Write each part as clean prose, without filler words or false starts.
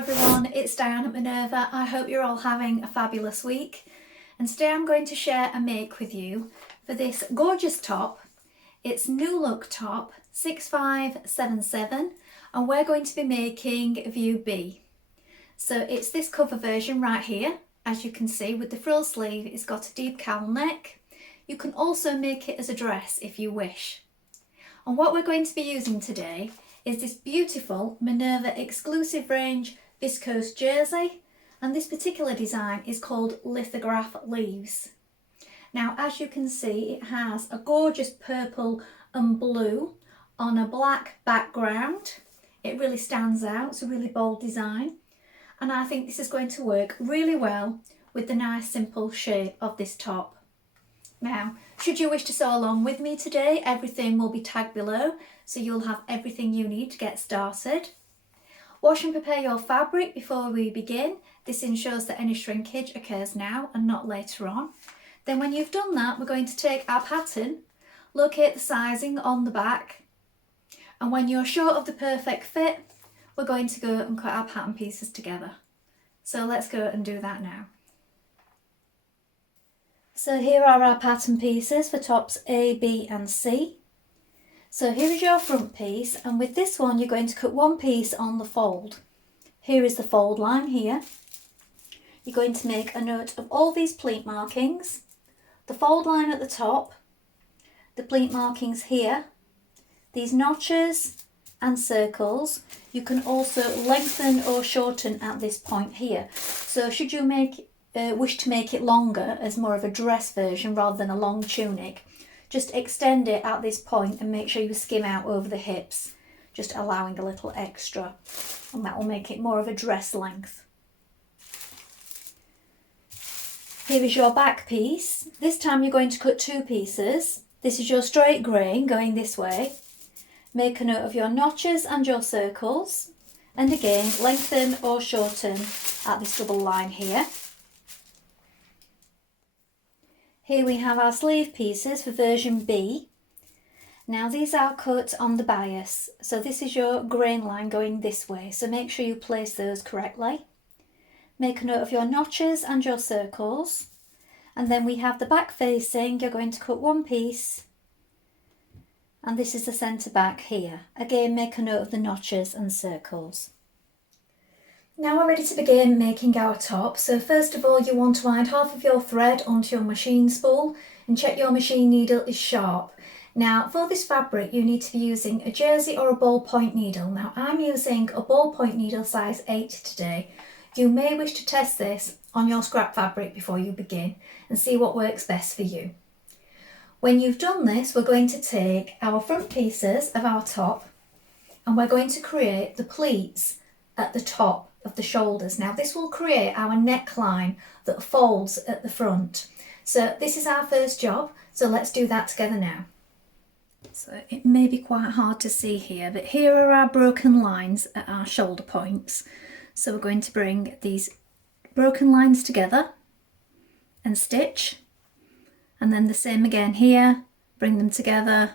everyone, it's Dianne at Minerva. I hope you're all having a fabulous week. And today I'm going to share a make with you for this gorgeous top. It's New Look Top 6577 and we're going to be making View B. So it's this cover version right here, as you can see, with the frill sleeve. It's got a deep cowl neck. You can also make it as a dress if you wish. And what we're going to be using today is this beautiful Minerva exclusive range viscose jersey, and this particular design is called Lithograph Leaves. Now, as you can see, it has a gorgeous purple and blue on a black background. It really stands out. It's a really bold design, and I think this is going to work really well with the nice simple shape of this top. Now, should you wish to sew along with me today, everything will be tagged below, so you'll have everything you need to get started. Wash and prepare your fabric before we begin. This ensures that any shrinkage occurs now and not later on. Then when you've done that, we're going to take our pattern, locate the sizing on the back, and when you're sure of the perfect fit, we're going to go and cut our pattern pieces together. So let's go and do that now. So here are our pattern pieces for tops A, B and C. So here is your front piece, and with this one you're going to cut one piece on the fold. Here is the fold line here. You're going to make a note of all these pleat markings, the fold line at the top, the pleat markings here, these notches and circles. You can also lengthen or shorten at this point here. So should you wish to make it longer as more of a dress version rather than a long tunic, just extend it at this point and make sure you skim out over the hips, just allowing a little extra, and that will make it more of a dress length. Here is your back piece. This time you're going to cut two pieces. This is your straight grain going this way. Make a note of your notches and your circles, and again lengthen or shorten at this double line here. Here we have our sleeve pieces for version B. Now these are cut on the bias, so this is your grain line going this way, so make sure you place those correctly. Make a note of your notches and your circles, and then we have the back facing. You're going to cut one piece, and this is the centre back here. Again, make a note of the notches and circles. Now we're ready to begin making our top. So first of all, you want to wind half of your thread onto your machine spool and check your machine needle is sharp. Now for this fabric you need to be using a jersey or a ballpoint needle. Now I'm using a ballpoint needle size 8 today. You may wish to test this on your scrap fabric before you begin and see what works best for you. When you've done this, we're going to take our front pieces of our top and we're going to create the pleats at the top of the shoulders. Now this will create our neckline that folds at the front. So this is our first job, so let's do that together now. So it may be quite hard to see here, but here are our broken lines at our shoulder points. So we're going to bring these broken lines together and stitch, and then the same again here, bring them together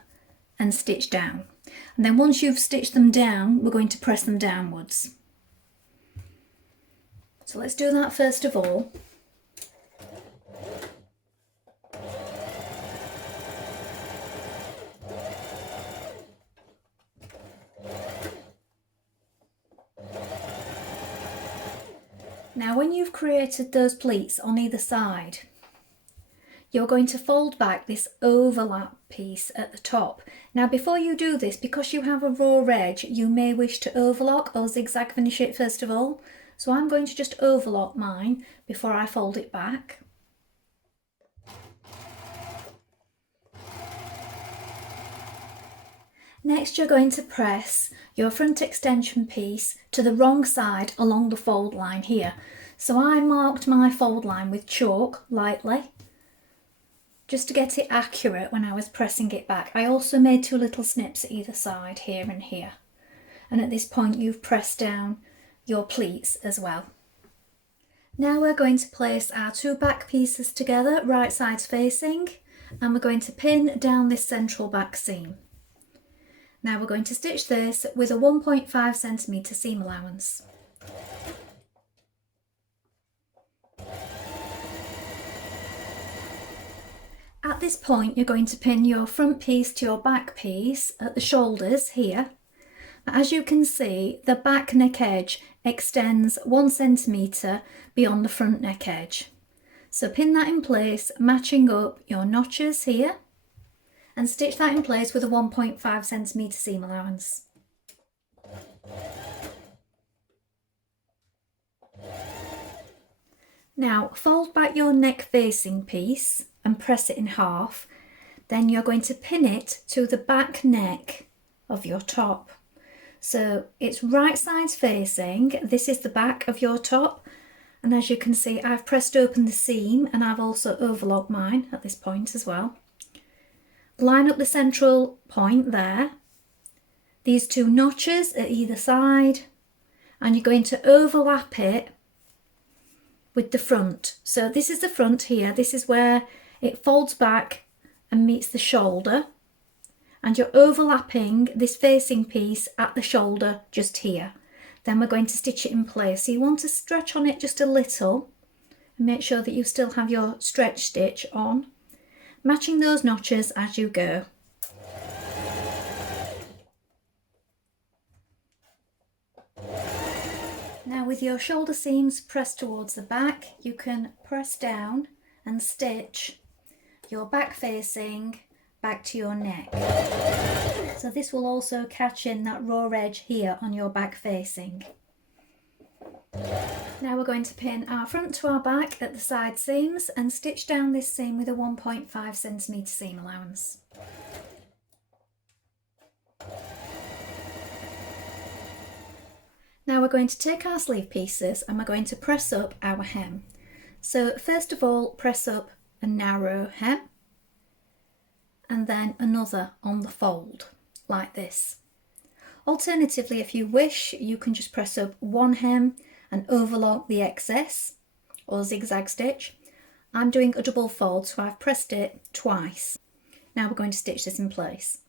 and stitch down. And then once you've stitched them down, we're going to press them downwards. So let's do that first of all. Now when you've created those pleats on either side, you're going to fold back this overlap piece at the top. Now before you do this, because you have a raw edge, you may wish to overlock or zigzag finish it first of all. So I'm going to just overlock mine before I fold it back. Next you're going to press your front extension piece to the wrong side along the fold line here. So I marked my fold line with chalk lightly, just to get it accurate when I was pressing it back. I also made two little snips at either side, here and here. And at this point you've pressed down your pleats as well. Now we're going to place our two back pieces together, right sides facing, and we're going to pin down this central back seam. Now we're going to stitch this with a 1.5 centimetre seam allowance. At this point, you're going to pin your front piece to your back piece at the shoulders here. As you can see, the back neck edge extends 1 centimetre beyond the front neck edge. So pin that in place, matching up your notches here, and stitch that in place with a 1.5 centimetre seam allowance. Now fold back your neck facing piece and press it in half. Then you're going to pin it to the back neck of your top. So it's right sides facing, this is the back of your top, and as you can see I've pressed open the seam and I've also overlocked mine at this point as well. Line up the central point there, these 2 notches at either side, and you're going to overlap it with the front. So this is the front here, this is where it folds back and meets the shoulder, and you're overlapping this facing piece at the shoulder just here. Then we're going to stitch it in place. So you want to stretch on it just a little and make sure that you still have your stretch stitch on, matching those notches as you go. Now with your shoulder seams pressed towards the back, you can press down and stitch your back facing back to your neck. So this will also catch in that raw edge here on your back facing. Now we're going to pin our front to our back at the side seams and stitch down this seam with a 1.5 centimetre seam allowance. Now we're going to take our sleeve pieces and we're going to press up our hem. So first of all, press up a narrow hem and then another on the fold like this. Alternatively, if you wish, you can just press up one hem and overlock the excess or zigzag stitch. I'm doing a double fold, so I've pressed it twice. Now we're going to stitch this in place.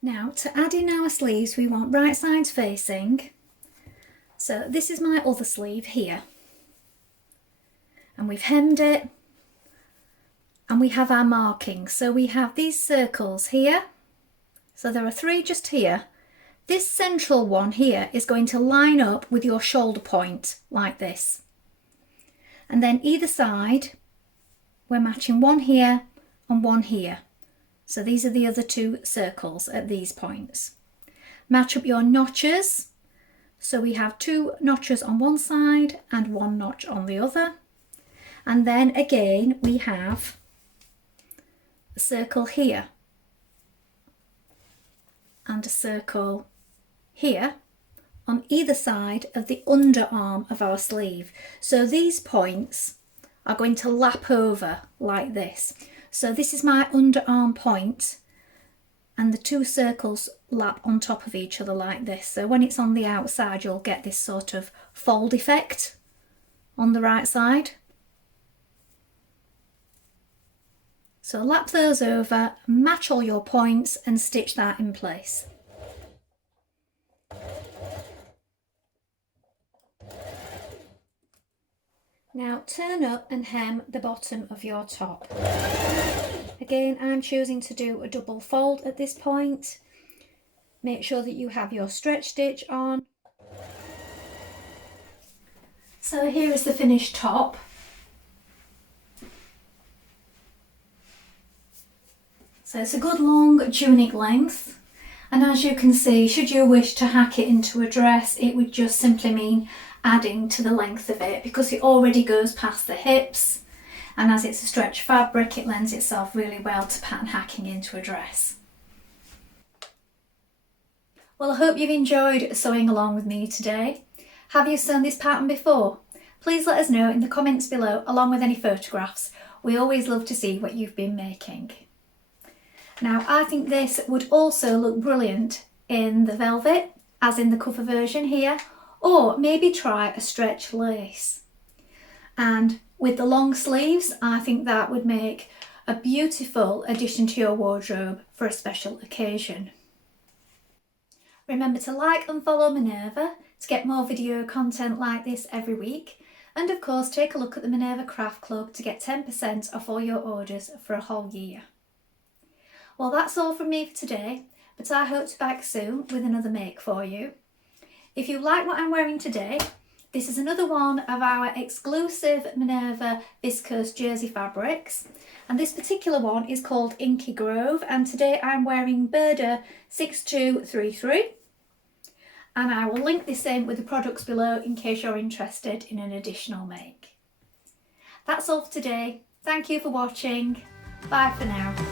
Now to add in our sleeves, we want right sides facing. So this is my other sleeve here. And we've hemmed it. And we have our markings. So we have these circles here. So there are 3 just here. This central one here is going to line up with your shoulder point like this. And then either side, we're matching one here and one here. So these are the other 2 circles at these points. Match up your notches. So we have 2 notches on one side and 1 notch on the other. And then again we have a circle here and a circle here on either side of the underarm of our sleeve. So these points are going to lap over like this. So this is my underarm point and the 2 circles lap on top of each other like this. So when it's on the outside, you'll get this sort of fold effect on the right side. So lap those over, match all your points and stitch that in place. Now turn up and hem the bottom of your top. Again, I'm choosing to do a double fold at this point. Make sure that you have your stretch stitch on. So here is the finished top. So it's a good long tunic length, and as you can see, should you wish to hack it into a dress, it would just simply mean adding to the length of it because it already goes past the hips, and as it's a stretch fabric, it lends itself really well to pattern hacking into a dress. Well, I hope you've enjoyed sewing along with me today. Have you sewn this pattern before? Please let us know in the comments below along with any photographs. We always love to see what you've been making. Now I think this would also look brilliant in the velvet, as in the cover version here, or maybe try a stretch lace. And with the long sleeves, I think that would make a beautiful addition to your wardrobe for a special occasion. Remember to like and follow Minerva to get more video content like this every week. And of course, take a look at the Minerva Craft Club to get 10% off all your orders for a whole year. Well, that's all from me for today, but I hope to be back soon with another make for you. If you like what I'm wearing today, this is another one of our exclusive Minerva viscose jersey fabrics, and this particular one is called Inky Grove, and today I'm wearing Burda 6233, and I will link this in with the products below in case you're interested in an additional make. That's all for today. Thank you for watching. Bye for now.